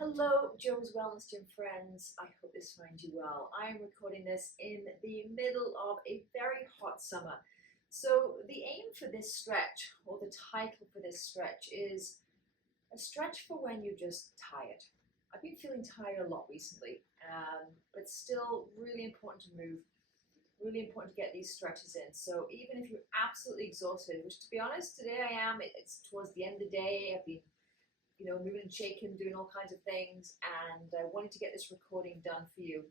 Hello, Joe's Wellness Gym friends. I hope this finds you well. I am recording this in the middle of a very hot summer. So the aim for this stretch, or the title for this stretch, is a stretch for when you're just tired. I've been feeling tired a lot recently, but still really important to move, really important to get these stretches in. So even if you're absolutely exhausted, which to be honest, today I am, it's towards the end of the day, I've been moving and shaking, doing all kinds of things, and I wanted to get this recording done for you.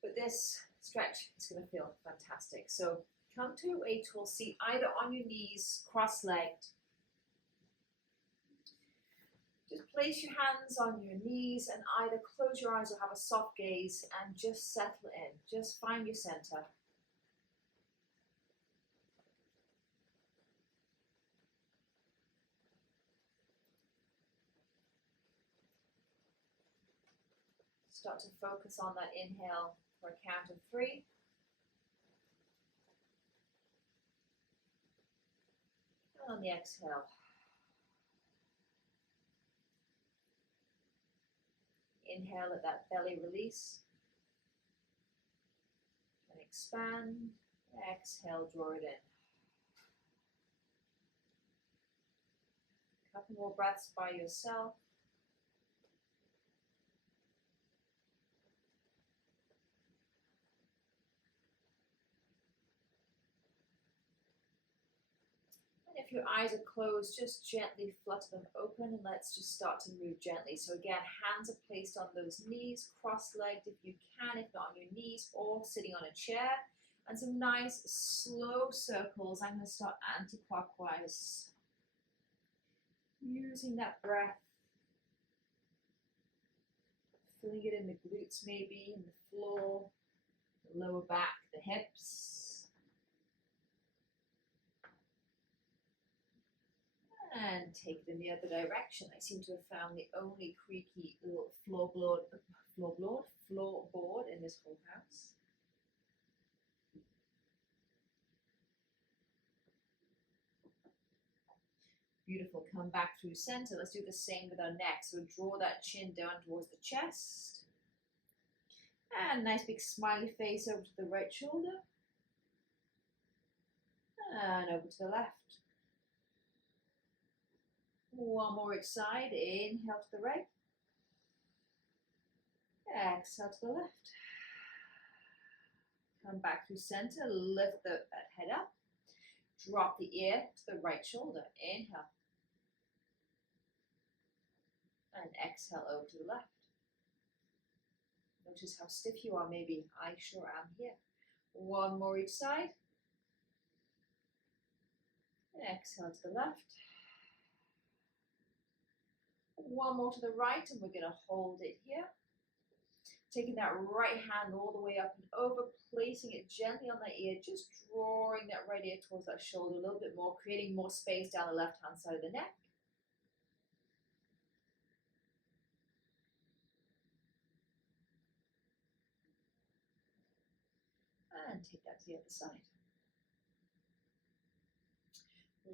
But this stretch is going to feel fantastic. So come to a tall seat, either on your knees, cross-legged. Just place your hands on your knees and either close your eyes or have a soft gaze and just settle in. Just find your center. Start to focus on that inhale for a count of 3. And on the exhale. Inhale, let that belly release. And expand. Exhale, draw it in. A couple more breaths by yourself. If your eyes are closed, just gently flutter them open and let's just start to move gently. So again, hands are placed on those knees, cross-legged if you can, if not on your knees, or sitting on a chair. And some nice slow circles. I'm going to start anti-clockwise. Using that breath. Feeling it in the glutes maybe, in the floor, the lower back, the hips. And take it in the other direction. I seem to have found the only creaky little floorboard in this whole house. Beautiful. Come back through center. Let's do the same with our neck. So draw that chin down towards the chest. And nice big smiley face over to the right shoulder. And over to the left. One more each side. Inhale to the right. Exhale to the left. Come back through center. Lift that head up. Drop the ear to the right shoulder. Inhale. And exhale over to the left. Notice how stiff you are maybe. I sure am here. One more each side. Exhale to the left. One more to the right, and we're going to hold it here. Taking that right hand all the way up and over, placing it gently on the ear, just drawing that right ear towards that shoulder a little bit more, creating more space down the left-hand side of the neck. And take that to the other side.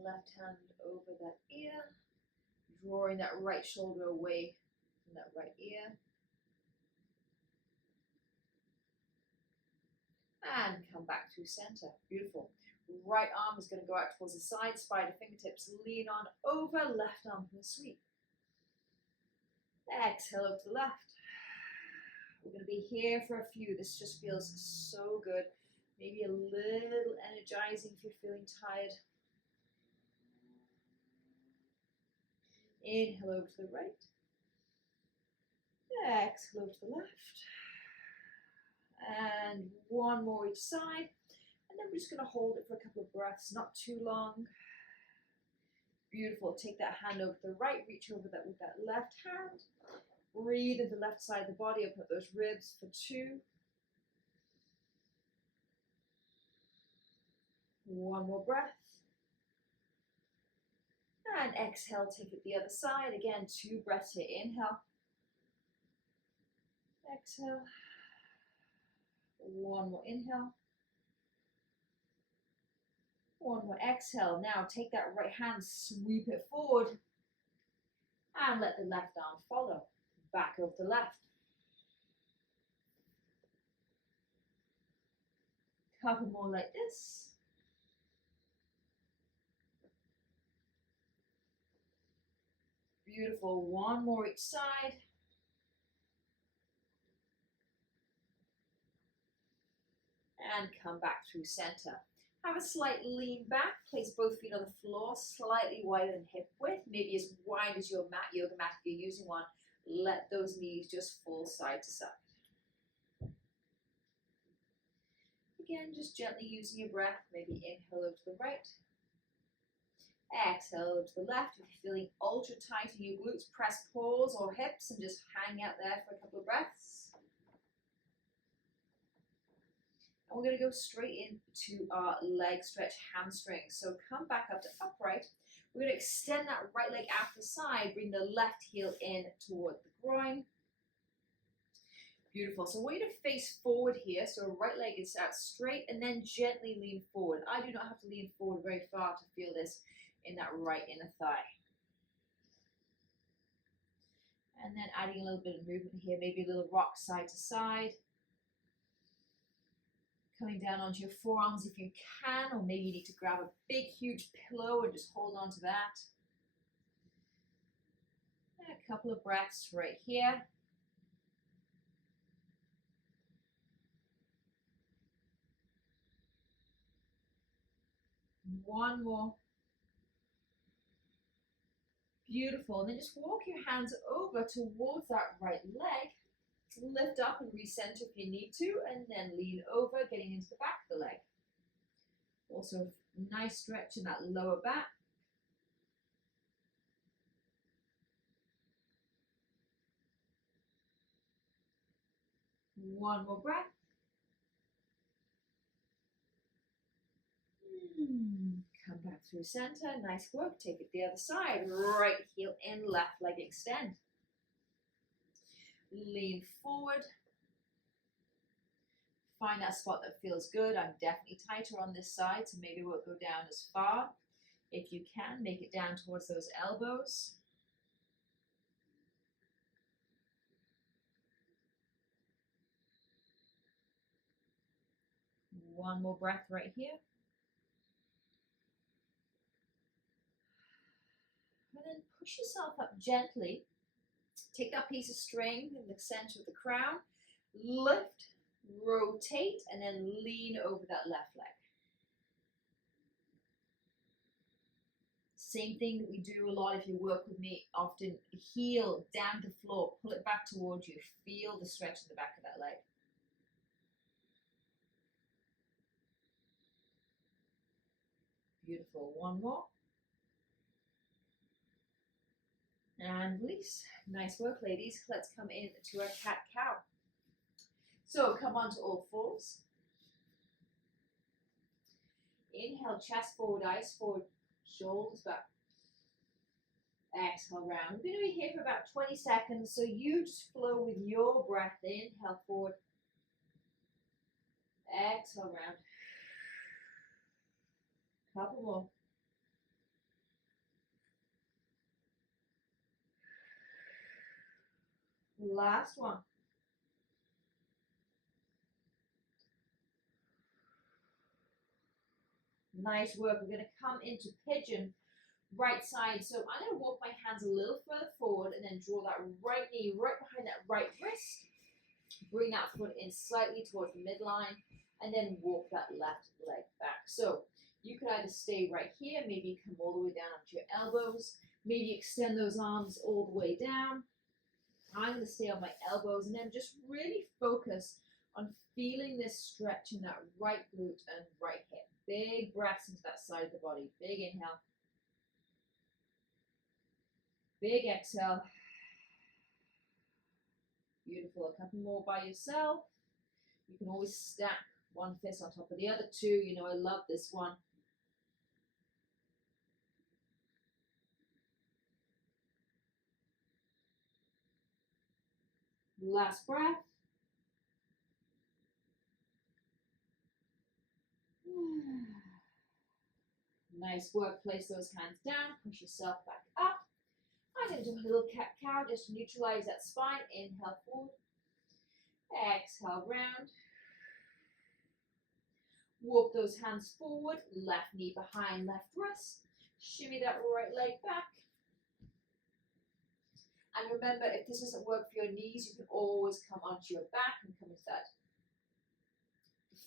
Left hand over that ear. Drawing that right shoulder away from that right ear. And come back through center. Beautiful. Right arm is going to go out towards the side, spider fingertips lean on over, left arm from the sweep. Exhale over to the left. We're going to be here for a few. This just feels so good. Maybe a little energizing if you're feeling tired. Inhale over to the right. Exhale over to the left. And one more each side. And then we're just going to hold it for a couple of breaths, not too long. Beautiful. Take that hand over to the right. Reach over that with that left hand. Breathe into the left side of the body. Open up those ribs for 2. One more breath. And exhale, take it the other side. Again, 2 breaths here. Inhale. Exhale. One more inhale. One more exhale. Now take that right hand, sweep it forward. And let the left arm follow. back over the left. Couple more like this. Beautiful. One more each side. And come back through center. Have a slight lean back. Place both feet on the floor, slightly wider than hip width, maybe as wide as your mat, yoga mat if you're using one. Let those knees just fall side to side. Again, just gently using your breath. Maybe inhale over to the right. Exhale over to the left. If you're feeling ultra tight in your glutes, press pause or hips and just hang out there for a couple of breaths. And we're going to go straight into our leg stretch, hamstrings. So come back up to upright. We're going to extend that right leg out to the side, bring the left heel in toward the groin. Beautiful. So I want you to face forward here. So right leg is out straight and then gently lean forward. I do not have to lean forward very far to feel this in that right inner thigh. And then adding a little bit of movement here, maybe a little rock side to side. Coming down onto your forearms if you can, or maybe you need to grab a big, huge pillow and just hold on to that. And a couple of breaths right here. One more. Beautiful. And then just walk your hands over towards that right leg. Lift up and recenter if you need to, and then lean over, getting into the back of the leg. Also, nice stretch in that lower back. One more breath. Come back through center. Nice work. Take it the other side. Right heel in, left leg extend. Lean forward. Find that spot that feels good. I'm definitely tighter on this side, so maybe it won't go down as far. If you can, make it down towards those elbows. One more breath right here. And then push yourself up gently. Take that piece of string in the center of the crown. Lift, rotate, and then lean over that left leg. Same thing that we do a lot if you work with me, often heel down to the floor, pull it back towards you, feel the stretch in the back of that leg. Beautiful, one more. And release. Nice work, ladies. Let's come into our cat-cow. So come onto all fours. Inhale, chest forward, eyes forward, shoulders back. Exhale, round. We're going to be here for about 20 seconds, so you just flow with your breath. Inhale, forward. Exhale, round. Couple more. Last one. Nice work. We're going to come into pigeon, right side. So I'm going to walk my hands a little further forward and then draw that right knee right behind that right wrist. Bring that foot in slightly towards the midline and then walk that left leg back. So you could either stay right here, maybe come all the way down onto your elbows, maybe extend those arms all the way down. I'm going to stay on my elbows and then just really focus on feeling this stretch in that right glute and right hip. Big breaths into that side of the body. Big inhale. Big exhale. Beautiful. A couple more by yourself. You can always stack one fist on top of the other two. You know, I love this one. Last breath. Nice work. Place those hands down. Push yourself back up. Right into a little cat-cow, just to neutralize that spine. Inhale forward. Exhale round. Walk those hands forward, left knee behind left wrist. Shimmy that right leg back. And remember, if this doesn't work for your knees, you can always come onto your back and come into that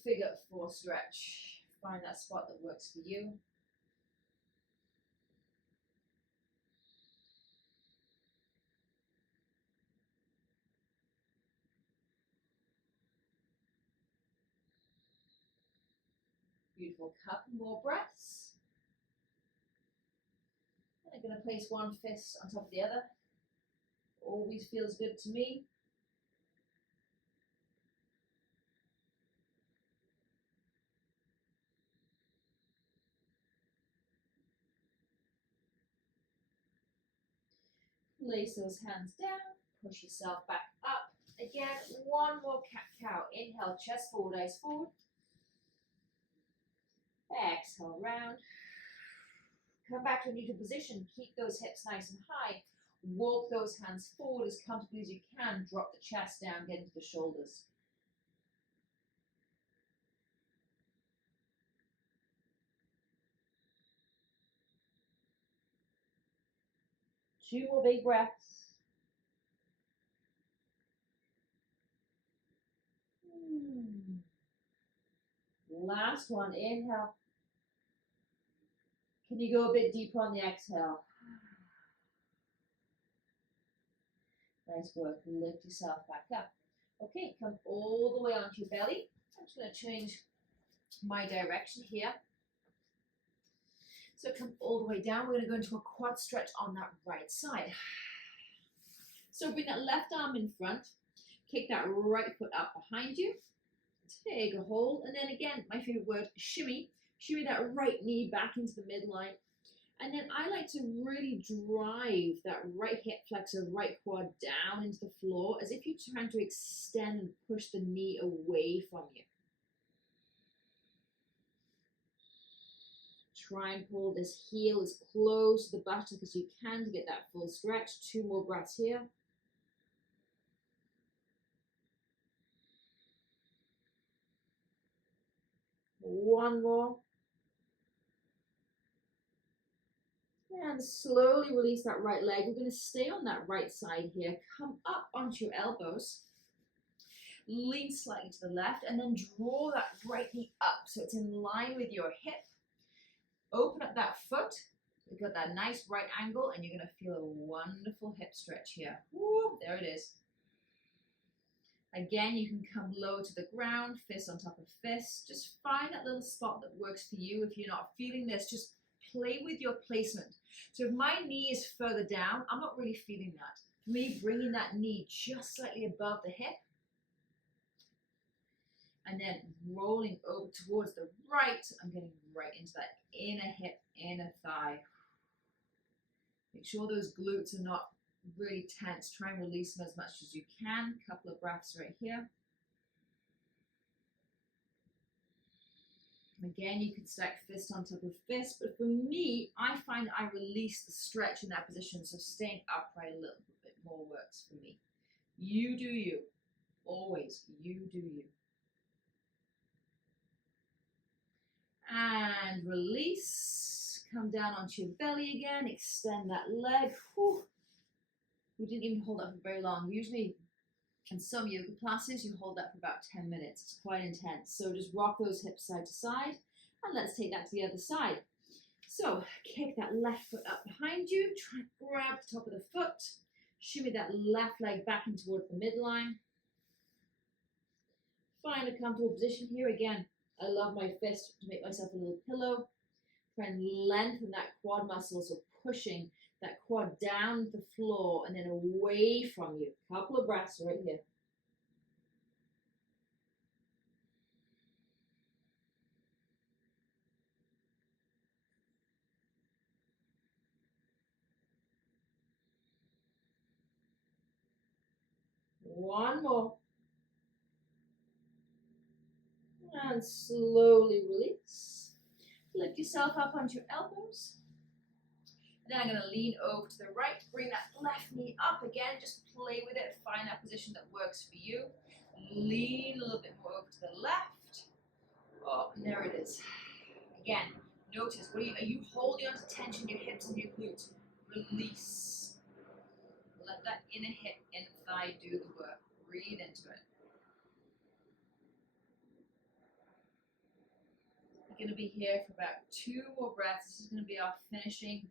figure four stretch. Find that spot that works for you. Beautiful. Couple more breaths. I'm going to place one fist on top of the other. Always feels good to me. Place those hands down. Push yourself back up. Again, one more cat-cow. Inhale, chest forward, eyes forward. Exhale, round. Come back to a neutral position. Keep those hips nice and high. Walk those hands forward as comfortably as you can. Drop the chest down, get into the shoulders. Two more big breaths. Last one, inhale. Can you go a bit deeper on the exhale? Nice work. Lift yourself back up. Okay, come all the way onto your belly. I'm just going to change my direction here. So come all the way down. We're going to go into a quad stretch on that right side. So bring that left arm in front. Kick that right foot up behind you. Take a hold. And then again, my favorite word, shimmy. Shimmy that right knee back into the midline. And then I like to really drive that right hip flexor, right quad down into the floor as if you're trying to extend and push the knee away from you. Try and pull this heel as close to the buttock as you can to get that full stretch. Two more breaths here. One more. And slowly release that right leg. We're going to stay on that right side here. Come up onto your elbows. Lean slightly to the left and then draw that right knee up so it's in line with your hip. Open up that foot. We've got that nice right angle and you're going to feel a wonderful hip stretch here. Woo, there it is. Again, you can come low to the ground, fist on top of fist. Just find that little spot that works for you. If you're not feeling this, just play with your placement. So if my knee is further down, I'm not really feeling that. For me, bringing that knee just slightly above the hip and then rolling over towards the right, I'm getting right into that inner hip, inner thigh. Make sure those glutes are not really tense. Try and release them as much as you can. Couple of breaths right here. Again, you can stack fist on top of fist, but for me, I find I release the stretch in that position, so staying upright a little bit more works for me. You do you. Always, you do you. And release. Come down onto your belly again. Extend that leg. Whew. We didn't even hold that for very long. Usually, in some yoga classes, you hold that for about 10 minutes. It's quite intense. So just rock those hips side to side. And let's take that to the other side. So kick that left foot up behind you. Try and grab the top of the foot. Shimmy that left leg back in towards the midline. Find a comfortable position here. Again, I love my fist to make myself a little pillow. Try and lengthen that quad muscle. So pushing that quad down the floor and then away from you. Couple of breaths right here. One more. And slowly release. Lift yourself up onto your elbows. And then I'm going to lean over to the right, bring that left knee up again, just play with it, find that position that works for you. Lean a little bit more over to the left. Oh, and there it is. Again, notice, are you holding on to tension, your hips and your glutes? Release. Let that inner hip, inner thigh do the work. Breathe into it. We're going to be here for about 2 more breaths. This is going to be our finishing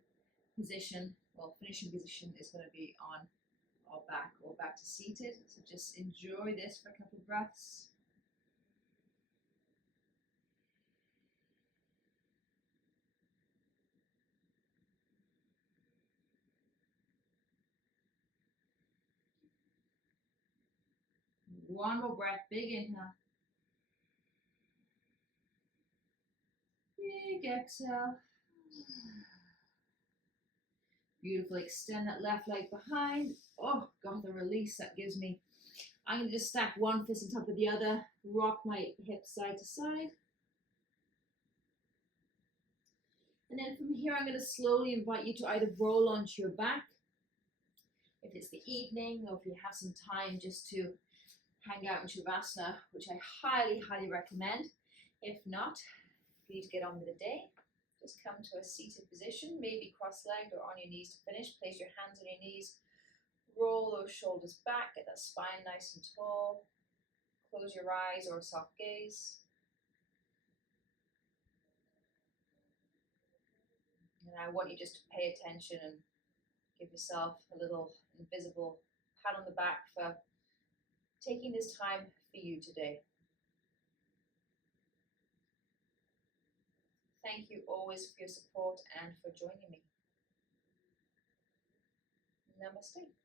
position. Well, finishing position is going to be on our back or back to seated. So just enjoy this for a couple of breaths. One more breath, big inhale. Big exhale. Beautiful. Extend that left leg behind. Oh, God, the release that gives me. I'm going to just stack one fist on top of the other, rock my hips side to side. And then from here, I'm going to slowly invite you to either roll onto your back, if it's the evening, or if you have some time just to hang out in Shavasana, which I highly, highly recommend. If not, for you to get on with the day, just come to a seated position, maybe cross-legged or on your knees to finish. Place your hands on your knees, roll those shoulders back, get that spine nice and tall. Close your eyes or soft gaze. And I want you just to pay attention and give yourself a little invisible pat on the back for taking this time for you today. Thank you always for your support and for joining me. Namaste.